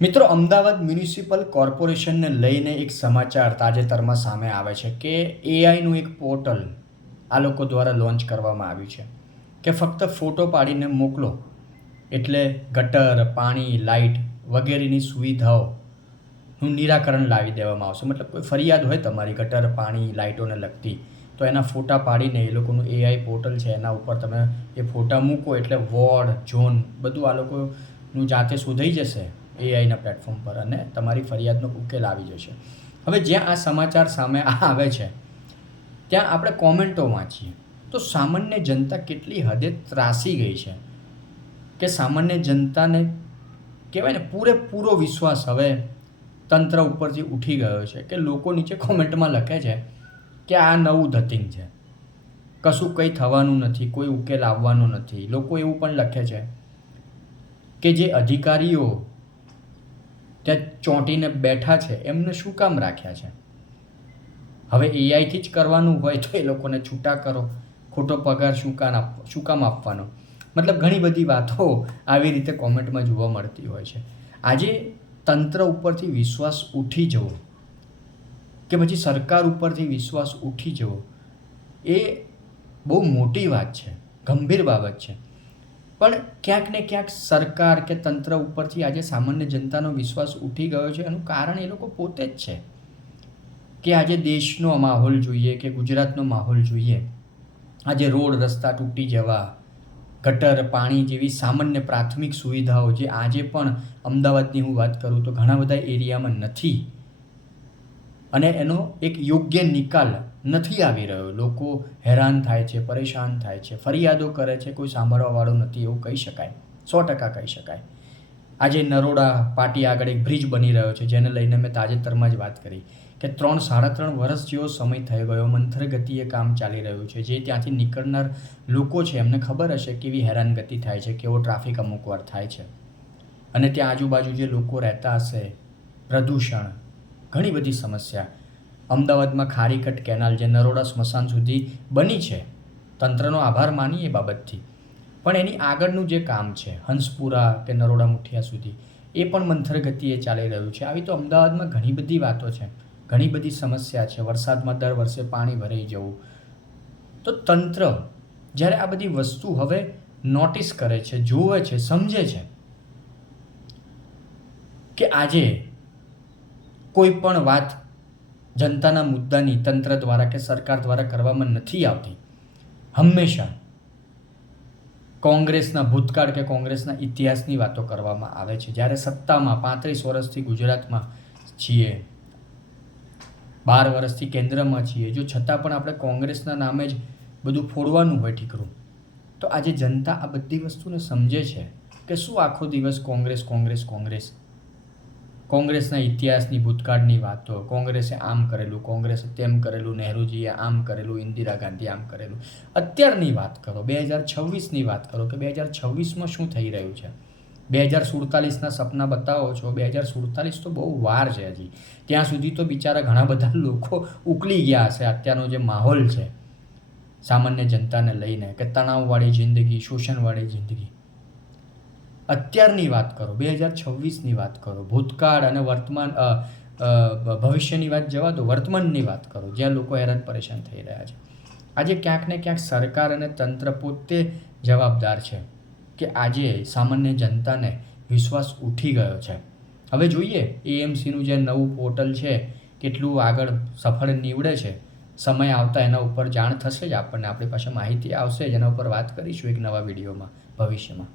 મિત્રો, અમદાવાદ મ્યુનિસિપલ કોર્પોરેશનને લઈને એક સમાચાર તાજેતરમાં સામે આવે છે કે એઆઈનું એક પોર્ટલ આ લોકો દ્વારા લોન્ચ કરવામાં આવ્યું છે કે ફક્ત ફોટો પાડીને મોકલો એટલે ગટર, પાણી, લાઇટ વગેરેની સુવિધાઓનું નિરાકરણ લાવી દેવામાં આવશે. મતલબ કોઈ ફરિયાદ હોય તમારી ગટર, પાણી, લાઇટોને લગતી, તો એના ફોટા પાડીને એ લોકોનું એઆઈ પોર્ટલ છે એના ઉપર તમે એ ફોટા મૂકો એટલે વોર્ડ, ઝોન બધું આ લોકોનું જાતે શોધાઈ જશે એઆઈના પ્લેટફોર્મ પર અને તમારી ફરિયાદનો ઉકેલ આવી જશે. હવે જ્યાં આ સમાચાર સામે આવે છે ત્યાં આપણે કોમેન્ટો વાંચીએ તો સામાન્ય જનતા કેટલી હદે ત્રાસી ગઈ છે કે સામાન્ય જનતાને કહેવાય ને પૂરેપૂરો વિશ્વાસ હવે તંત્ર ઉપરથી ઉઠી ગયો છે કે લોકો નીચે કોમેન્ટમાં લખે છે કે આ નવું ધતિંગ છે, કશું કંઈ થવાનું નથી, કોઈ ઉકેલ આવવાનો નથી. લોકો એવું પણ લખે છે કે જે અધિકારીઓ ત્યાં ચોંટીને બેઠા છે એમને શું કામ રાખ્યા છે? હવે એઆઈથી જ કરવાનું હોય તો એ લોકોને છૂટા કરો, ખોટો પગાર શું કામ આપવાનો? મતલબ ઘણી બધી વાતો આવી રીતે કોમેન્ટમાં જોવા મળતી હોય છે. આજે તંત્ર ઉપરથી વિશ્વાસ ઉઠી જવો કે પછી સરકાર ઉપરથી વિશ્વાસ ઉઠી જવો એ બહુ મોટી વાત છે, ગંભીર બાબત છે. પણ ક્યાંક ને ક્યાંક સરકાર કે તંત્ર ઉપરથી આજે સામાન્ય જનતાનો વિશ્વાસ ઉઠી ગયો છે એનું કારણ એ લોકો પોતે જ છે કે આજે દેશનો માહોલ જોઈએ કે ગુજરાતનો માહોલ જોઈએ, આજે રોડ રસ્તા તૂટી જવા, ગટર, પાણી જેવી સામાન્ય પ્રાથમિક સુવિધાઓ જે આજે પણ અમદાવાદની હું વાત કરું તો ઘણા બધા એરિયામાં નથી અને એનો એક યોગ્ય નિકાલ નથી આવી રહ્યો. લોકો હેરાન થાય છે, પરેશાન થાય છે, ફરિયાદો કરે છે, કોઈ સાંભળવાવાળું નથી એવું કહી શકાય, 100% કહી શકાય. આજે નરોડા પાટી આગળ એક બ્રિજ બની રહ્યો છે જેને લઈને મેં તાજેતરમાં જ વાત કરી કે 3-3.5 વર્ષ જેવો સમય થઈ ગયો, મંથર ગતિએ કામ ચાલી રહ્યું છે. જે ત્યાંથી નીકળનાર લોકો છે એમને ખબર હશે કેવી હેરાનગતિ થાય છે, કેવો ટ્રાફિક અમુક વાર થાય છે અને ત્યાં આજુબાજુ જે લોકો રહેતા હશે, પ્રદૂષણ, ઘણી બધી સમસ્યા. અમદાવાદમાં ખારીકટ કેનાલ જે નરોડા સ્મશાન સુધી બની છે, તંત્રનો આભાર માનીએ એ બાબતથી, પણ એની આગળનું જે કામ છે હંસપુરા કે નરોડા મુઠિયા સુધી એ પણ મંથર ગતિએ ચાલી રહ્યું છે. આવી તો અમદાવાદમાં ઘણી બધી વાતો છે, ઘણી બધી સમસ્યા છે. વરસાદમાં દર વર્ષે પાણી ભરાઈ જવું. તો તંત્ર જ્યારે આ બધી વસ્તુ હવે નોટિસ કરે છે, જોવે છે, સમજે છે કે આજે કોઈ પણ વાત જનતાના મુદ્દાની તંત્ર દ્વારા કે સરકાર દ્વારા કરવામાં નથી આવતી, હંમેશા કોંગ્રેસના ભૂતકાળ કે કોંગ્રેસના ઇતિહાસની વાતો કરવામાં આવે છે. જ્યારે સત્તામાં 35 વર્ષથી ગુજરાતમાં છીએ, 12 વર્ષથી કેન્દ્રમાં છીએ, જો છતાં પણ આપણે કોંગ્રેસના નામે જ બધું ફોડવાનું હોય ઠીકરું, તો આજે જનતા આ બધી વસ્તુને સમજે છે કે શું આખો દિવસ કોંગ્રેસ કોંગ્રેસ કોંગ્રેસ, કોંગ્રેસના ઇતિહાસની ભૂતકાળની વાતો, કોંગ્રેસે આમ કરેલું, કોંગ્રેસે તેમ કરેલું, નહેરુજીએ આમ કરેલું, ઇન્દિરા ગાંધીએ આમ કરેલું. અત્યારની વાત કરો, 2026ની વાત કરો કે 2026માં શું થઈ રહ્યું છે. 2047ના સપના બતાવો છો, 2047 તો બહુ વાર છે હજી. ત્યાં સુધી તો બિચારા ઘણા બધા લોકો ઉકલી ગયા હશે. અત્યારનો જે માહોલ છે સામાન્ય જનતાને લઈને કે તણાવવાળી જિંદગી, શોષણવાળી જિંદગી. અત્યારની વાત કરો, 2026ની વાત કરો, ભૂતકાળ અને વર્તમાન ભવિષ્યની વાત જવા દો, વર્તમાનની વાત કરો જ્યાં લોકો હેરાન પરેશાન થઈ રહ્યા છે. આજે ક્યાંક ને ક્યાંક સરકાર અને તંત્ર પોતે જવાબદાર છે કે આજે સામાન્ય જનતાને વિશ્વાસ ઉઠી ગયો છે. હવે જોઈએ એએમસીનું જે નવું પોર્ટલ છે કેટલું આગળ સફળ નીવડે છે. સમય આવતા એના ઉપર જાણ થશે જ આપણને, આપણી પાસે માહિતી આવશે જ, એના ઉપર વાત કરીશું એક નવા વિડીયોમાં ભવિષ્યમાં.